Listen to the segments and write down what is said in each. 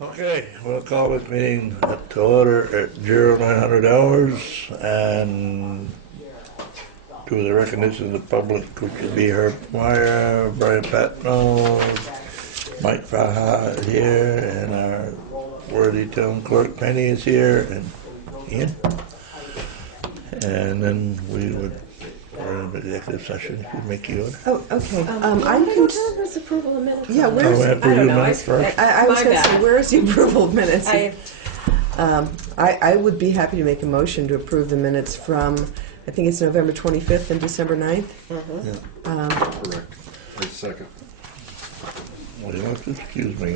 Okay, we'll call this meeting to order at 0900 hours and do the recognition of the public, which would be Herb Meyer, Brian Patno, Mike Faha is here, and our worthy town clerk Penny is here, and Ian. And then we would, we're in an executive session, if you make you order. Oh, okay. I don't have this approval of minutes. Yeah, where's... I don't know. I was going to say, where is the approval of minutes? I would be happy to make a motion to approve the minutes from, I think it's November 25th and December 9th. Yeah. Correct. I second. Well, you'll have to excuse me,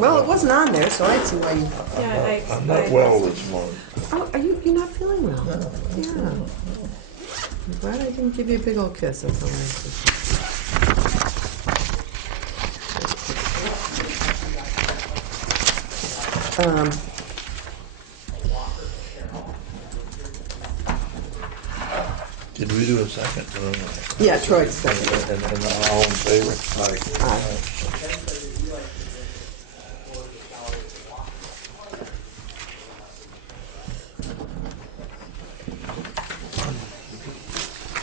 Well, it wasn't on there, so I'd see why you... Yeah, I'm not well this morning. Oh, you're not feeling well? No. Yeah. I'm glad I didn't give you a big old kiss. That's all right. Did we do a second? Yeah, Troy's second. And all in favor? Aye.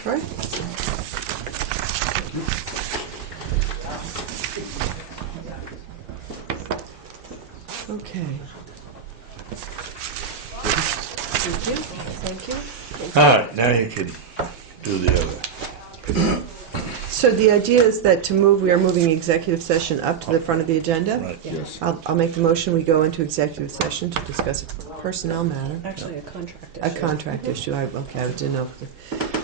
Troy? Okay. Thank you. Thank you. All right, now you can do the other. So the idea is that we are moving executive session up to the front of the agenda? Right. Yes. I'll make the motion, we go into executive session to discuss a personnel matter. Actually, a contract A issue. contract issue, I didn't know.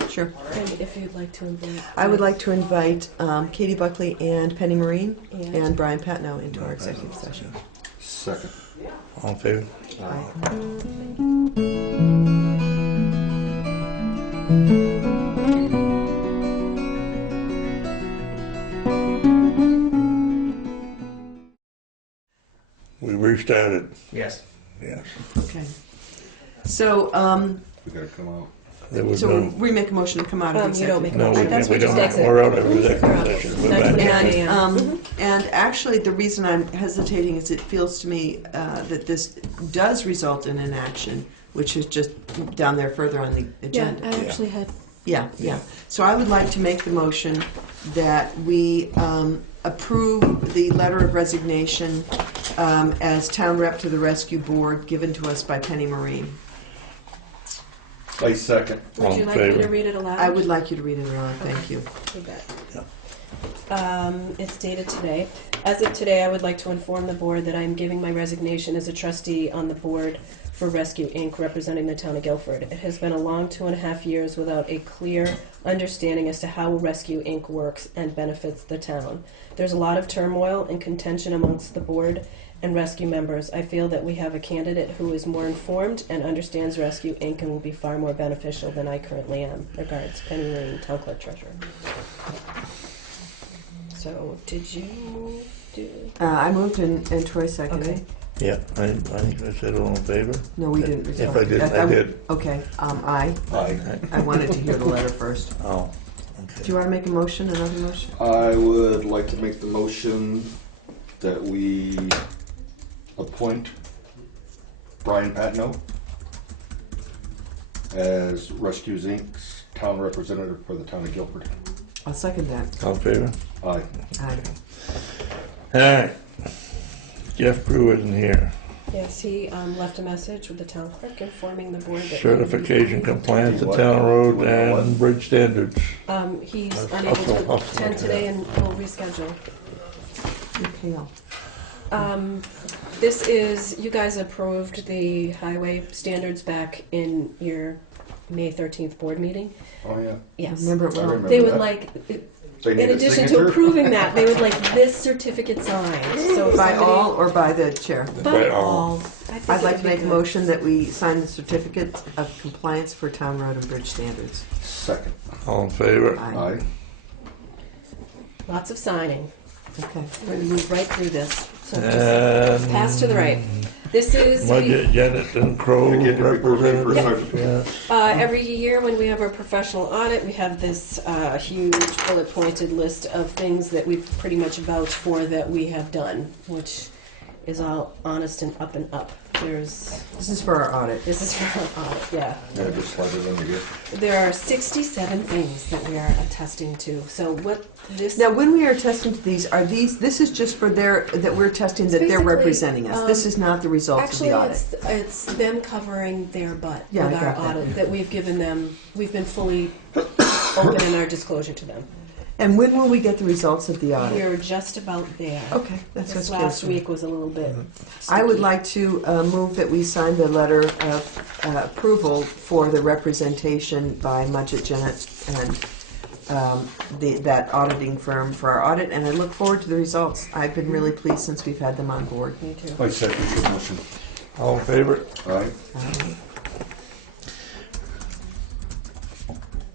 Sure. And if you'd like to invite... I would like to invite Katie Buckley and Penny Marine And? and Brian Patno into our executive session. Second. All in favor? Aye. We restarted. Yes. Yes. Okay. So, We gotta come out. There was so no. we make a motion to come out of You don't executive. make a No, motion. we That's we what just don't. exit. We're out of executive session. We're back. 9:29 a.m. And actually, the reason I'm hesitating is it feels to me that this does result in an action, which is just down there further on the Yeah, agenda. I actually had... Yeah. So I would like to make the motion that we approve the letter of resignation as town rep to the rescue board given to us by Penny Marine. I second. Would All you in like me to favor? read it aloud? I would like you to read it aloud, thank you. You bet. Yeah. It's dated today. As of today, I would like to inform the board that I am giving my resignation as a trustee on the board for Rescue Inc., representing the town of Guilford. It has been a long 2.5 years without a clear understanding as to how Rescue Inc. works and benefits the town. There's a lot of turmoil and contention amongst the board and rescue members. I feel that we have a candidate who is more informed and understands Rescue Inc. and will be far more beneficial than I currently am. Regards, Penny Marine, Town Clerk Treasurer. So, did you do... I moved and Troy seconded. Okay. Yeah, I think I said all in favor. No, we didn't. If I didn't, I did. Okay, aye. Aye. I wanted to hear the letter first. Oh, Do okay. you want to make a motion, another motion? I would like to make the motion that we appoint Brian Patno as Rescues Inc.'s town representative for the town of Guilford. I'll second that. All in favor? Aye. Aye. All right. Jeff Brew isn't here. Yes, he left a message with the town clerk informing the board that... Certification, compliance to town road and bridge standards. He's I'll unable look to into attend that. today and will reschedule. Okay, This is, you guys approved the highway standards back in your May 13th board meeting. Oh, yeah. Yes. Remember it I well. remember They would that. like, They need in a addition to signature? approving that, they would like this certificate signed. So if By somebody- all or by the chair? By By all. all. I think I'd it like would to be make a good. motion that we sign the certificate of compliance for town road and bridge standards. Second. All in favor? Aye. Aye. Lots of signing. Okay. We're gonna move right through this. So just And pass to the right. This is, budget, Janet and Crow You get the report paper representative. first. Yes. every year when we have our professional audit, we have this huge bullet-pointed list of things that we've pretty much vouched for that we have done, which is all honest and up and up. This is for our audit. This is for our audit, yeah. Yeah, just slide it in again. There are 67 things that we are attesting to. So what this... Now, when we are testing to these, this is just for that we're testing that they're Basically, representing us. This is not the results Actually, of the audit. it's them covering their butt Yeah, with I our got that. audit that we've given them. We've been fully open in our disclosure to them. And when will we get the results of the audit? We're just about there. Okay, that's This what's last good. week was a little bit. I would sticky. like to move that we sign the letter of approval for the representation by Mudgett Jennett and that auditing firm for our audit, and I look forward to the results. I've been really pleased since we've had them on board. Me too. I second your motion. All in favor? Aye.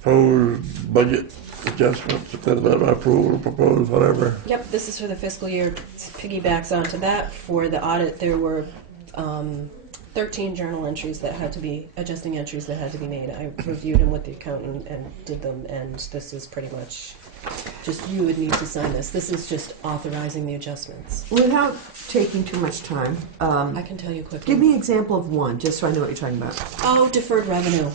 Proposed budget adjustments, approval, proposed, whatever. Yep, this is for the fiscal year. It piggybacks onto that. For the audit, there were 13 journal entries that had to be, adjusting entries that had to be made. I reviewed them with the accountant and did them, and this is pretty much just, you would need to sign this. This is just authorizing the adjustments. Without taking too much time, I can tell you quickly. give me an example of one, just so I know what you're talking about. Oh, deferred revenue.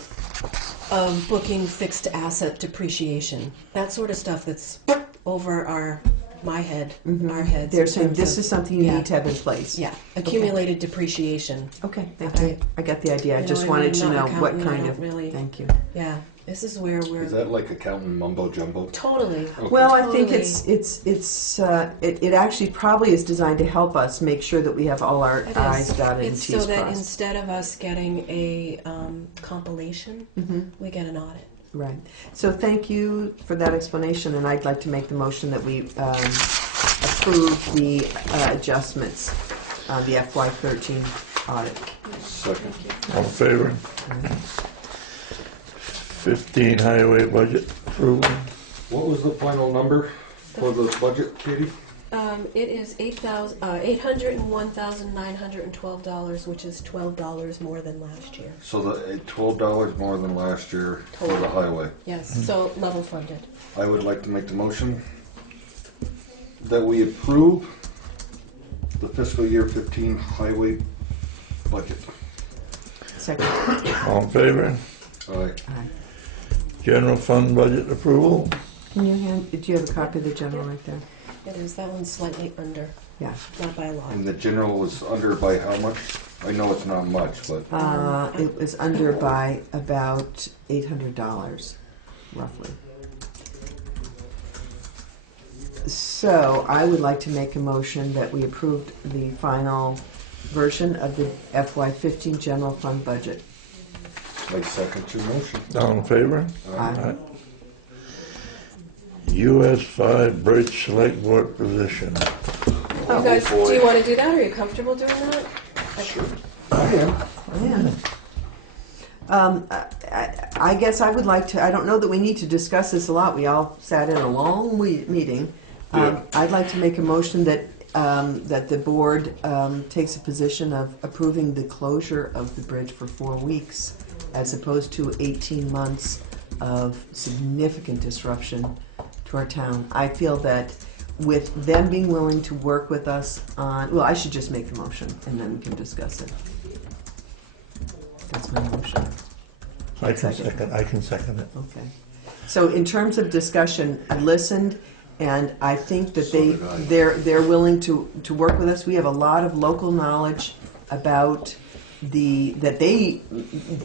Booking fixed asset depreciation. That sort of stuff that's over my head, our heads. They're in saying terms this of- is something you yeah. need to have in place. Yeah, accumulated depreciation. Okay, thank you. I got the idea. I You know just what I wanted mean? to know Not what accountant, I kind don't of. really- Thank you. Yeah, this is where we're Is that like accountant mumbo jumbo? totally. Okay. Well, I think Totally. it actually probably is designed to help us make sure that we have all our It is. I's dotted and It's T's so that crossed. instead of us getting a compilation, we get an audit. Right. So thank you for that explanation, and I'd like to make the motion that we approve the adjustments, the FY13 audit. Second. All in favor? 15 highway budget approval. What was the final number for the budget, Katie? It is $801,912, which is $12 more than last year. So the $12 more than last year for the highway. Yes, so level funded. I would like to make the motion that we approve the fiscal year 15 highway budget. Second. All in favor? Aye. Aye. General fund budget approval. Can you do you have a copy of the general right there? It is, that one's slightly under, Yeah. not by a lot. And the general was under by how much? I know it's not much, but It was under by about $800, roughly. So I would like to make a motion that we approved the final version of the FY15 general fund budget. I second your motion. All in favor? Aye. US 5 Bridge Select Board position. You guys, do you want to do that? Are you comfortable doing that? Sure. I am. I guess I would like to, I don't know that we need to discuss this a lot. We all sat in a long meeting. Yeah. I'd like to make a motion that the board takes a position of approving the closure of the bridge for 4 weeks as opposed to 18 months of significant disruption to our town. I feel that with them being willing to work with us on, well, I should just make the motion and then we can discuss it. That's my motion. I can second it. Okay. So in terms of discussion, I listened, and I think that So did I. they're willing to work with us. We have a lot of local knowledge about that they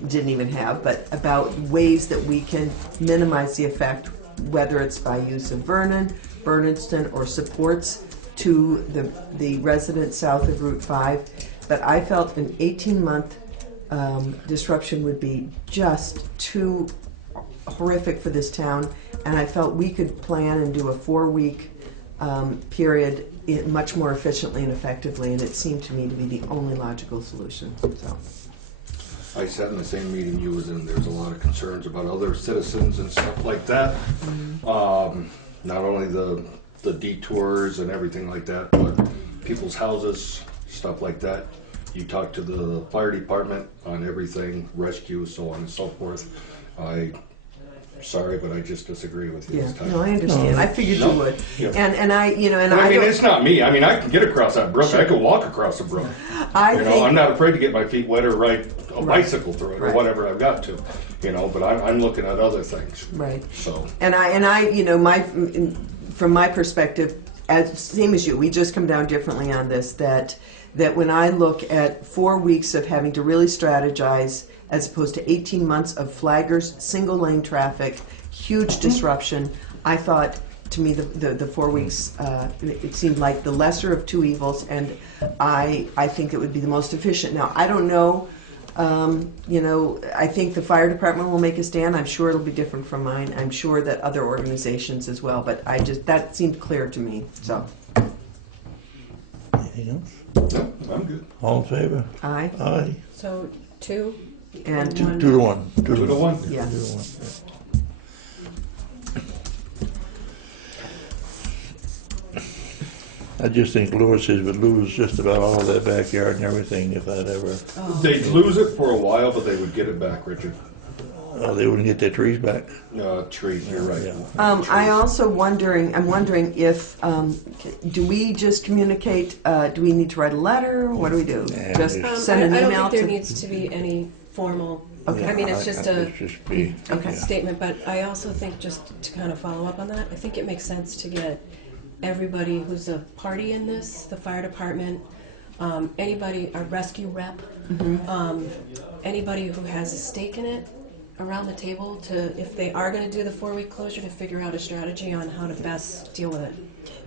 didn't even have, but about ways that we can minimize the effect, whether it's by use of Vernon, Bernardston, or supports to the residents south of Route 5, but I felt an 18-month disruption would be just too horrific for this town, and I felt we could plan and do a 4-week period much more efficiently and effectively, and it seemed to me to be the only logical solution. So. I said in the same meeting you was in, there's a lot of concerns about other citizens and stuff like that. Not only the detours and everything like that, but people's houses, stuff like that. You talk to the fire department on everything, rescue, so on and so forth. Sorry, but I just disagree with you Yeah, this time. no, I understand. I figured you would. Yeah. And I, you know, and I mean, don't- it's not me. I mean, I can get across that brook. Sure. I can walk across the brook. I You know, think, I'm not afraid to get my feet wet or ride a Right. bicycle through it or Right. whatever I've got to. You know, but I'm looking at other things. right. So, And I, you know, from my perspective, as same as you, we just come down differently on this. That when I look at 4 weeks of having to really strategize, as opposed to 18 months of flaggers, single lane traffic, huge disruption, I thought, to me, the 4 weeks, it seemed like the lesser of two evils, and I think it would be the most efficient. Now, I don't know. You know, I think the fire department will make a stand. I'm sure it'll be different from mine. I'm sure that other organizations as well. But that seemed clear to me. So, Anything else? no, I'm good. All in favor? aye. Aye. So 2 And and Two 1. to one. 2 to 1. Yeah. 2 to 1. I just think Lewis's would lose just about all of their backyard and everything if that ever, They'd lose it for a while, but they would get it back, Richard. they wouldn't get their trees back. Trees, you're right. Yeah. I also I'm wondering if, do we just communicate, do we need to write a letter? What do we do? Yeah, Just just- send an I don't email think there to? needs to be any formal, Okay. I mean, it's just a Just be, Okay. statement, but I also think, just to kind of follow up on that, I think it makes sense to get everybody who's a party in this, the fire department, anybody, a rescue rep, anybody who has a stake in it around the table to, if they are going to do the 4-week closure, to figure out a strategy on how to best deal with it.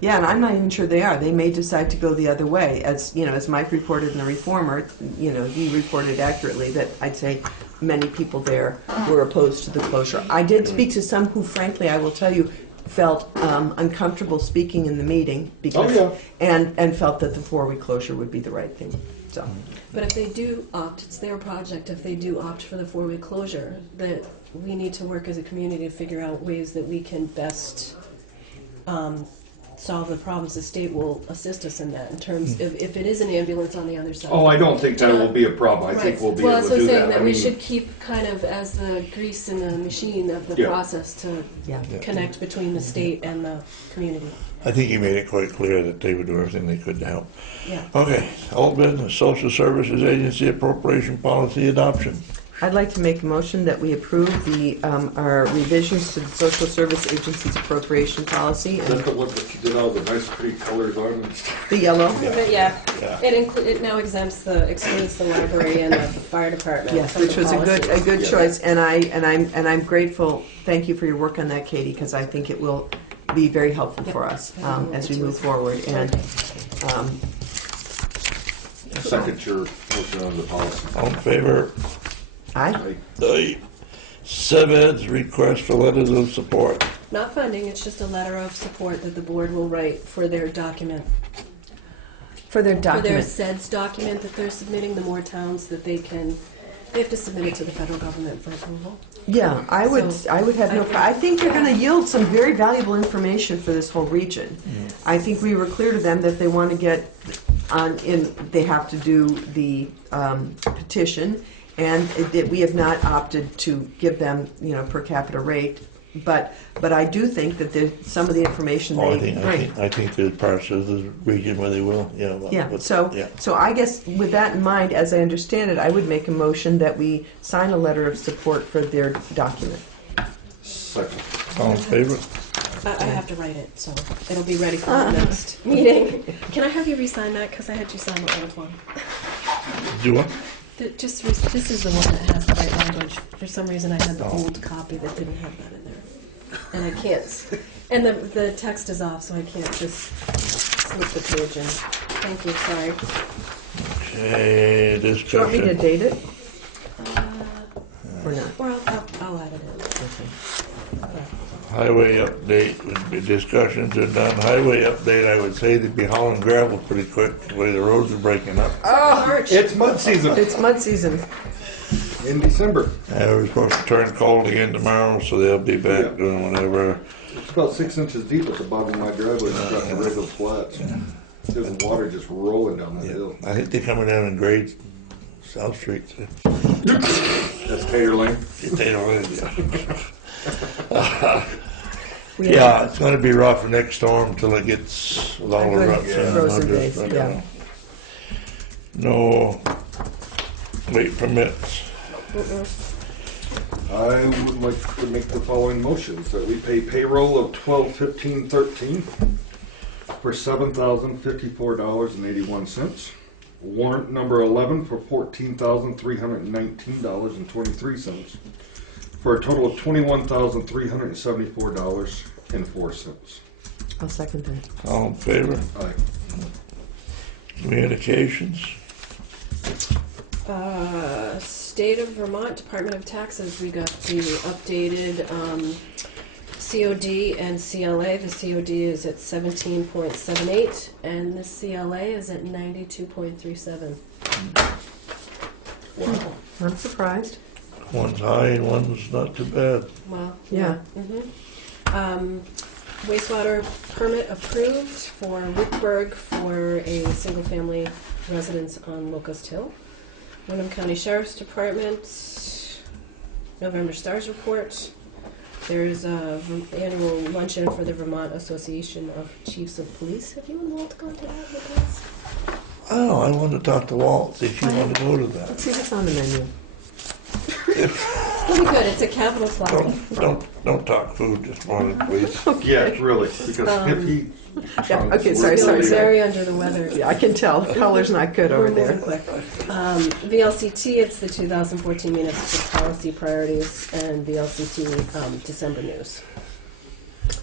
Yeah, and I'm not even sure they are. They may decide to go the other way. As you know, as Mike reported in the Reformer, you know, he reported accurately that I'd say many people there were opposed to the closure. I did speak to some who, frankly, I will tell you, felt uncomfortable speaking in the meeting because, and felt that the 4-week closure would be the right thing. So, But if they do opt, it's their project, if they do opt for the 4-week closure, that we need to work as a community to figure out ways that we can best solve the problems. The state will assist us in that in terms of if it is an ambulance on the other side. Oh, I don't think that will be a problem. I think we'll be Well, able so to do saying that. that I we mean, should keep kind of as the grease in the machine of the Yeah. process to yeah. connect between the state and the community. I think you made it quite clear that they would do everything they could to help. Yeah. Okay, old business, social services agency appropriation policy adoption. I'd like to make a motion that we approve our revisions to the Social Service Agency's appropriation policy that's and the one that did all the nice pretty colors on it. the yellow. But yeah, Yeah. it now excludes the library and the fire department. Yes, from which the was a policies. good choice, and I'm grateful. Thank you for your work on that, Katie, because I think it will be very helpful for us as we move forward. And Second your motion on the policy. All in favor? aye. Aye. 7's request for letters of support. Not funding, it's just a letter of support that the board will write for their document. For their For their document. SEDS document that they're submitting, the more towns that they have to submit it to the federal government for approval. Yeah, I would So, have no. I think they're going to yield some very valuable information for this whole region. I think we were clear to them that they want to get they have to do the petition, and we have not opted to give them, per capita rate. But I do think that some of the information they bring. I think there's parts of the region where they will, Yeah, but- so yeah. I guess with that in mind, as I understand it, I would make a motion that we sign a letter of support for their document. Second. All in favor? I have to write it, so it'll be ready for the next meeting. Can I have you re-sign that, because I had you sign the old one? Do what? This is the one that has the right language. For some reason, I had the old copy that didn't have that in there. And I can't, and the text is off, so I can't just Flip the page and, thank you, sorry. Okay, Do you want me to discussion. date it or not? Or I'll add it in. Okay. Highway update would be discussions are done. Highway update, I would say they'd be hauling gravel pretty quick, the way the roads are breaking up. March. It's mud season It's mud season. in December. We're supposed to turn cold again tomorrow, so they'll be back Yeah. doing whatever. It's about 6 inches deep at the bottom of my driveway. It's got the regular flats. There's water just rolling down the hill. I think they're coming down in grade South Street. That's Tater Lane. They don't, yeah. Yeah, it's gonna be rough next storm till it gets with all the Good ruts and frozen mud. days, yeah. No late permits. I would like to make the following motions, that we pay payroll of $12-15-13 for $7,054.81. Warrant number 11 for $14,319.23 for a total of $21,374.04. I'll second that. All in favor? Aye. Communications? State of Vermont Department of Taxes, we got the updated COD and CLA. The COD is at 17.78 and the CLA is at 92.37. Wow. I'm surprised. One's high and one's not too bad. Well, Yeah. Wastewater permit approved for Wickburg for a single-family residence on Locust Hill. Wyndham County Sheriff's Department, November Stars report. There's a annual luncheon for the Vermont Association of Chiefs of Police. Have you and Walt gone to that with us? Oh, I wanted to talk to Walt, see if you want to go to that. Let's see what's on the menu. Pretty good. It's a Capital Plaza. Don't talk food this morning, please. Yeah, really, because if he... Yeah, okay, sorry, Feeling very under the weather. Yeah, I can tell. The color's not good over We're moving there. quick. VLCT, it's the 2014 municipal policy priorities and VLCT December news.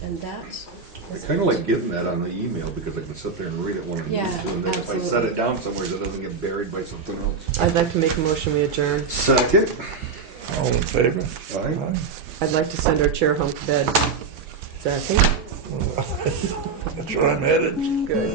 And that I is kind of like getting that on the email because I can sit there and read it when I Yeah, need to. And then if I set absolutely. it down somewhere, it doesn't get buried by something else. I'd like to make a motion we adjourn. Second. All in favor? Aye. I'd like to send our chair home to bed. Second. That's where I'm headed. Good.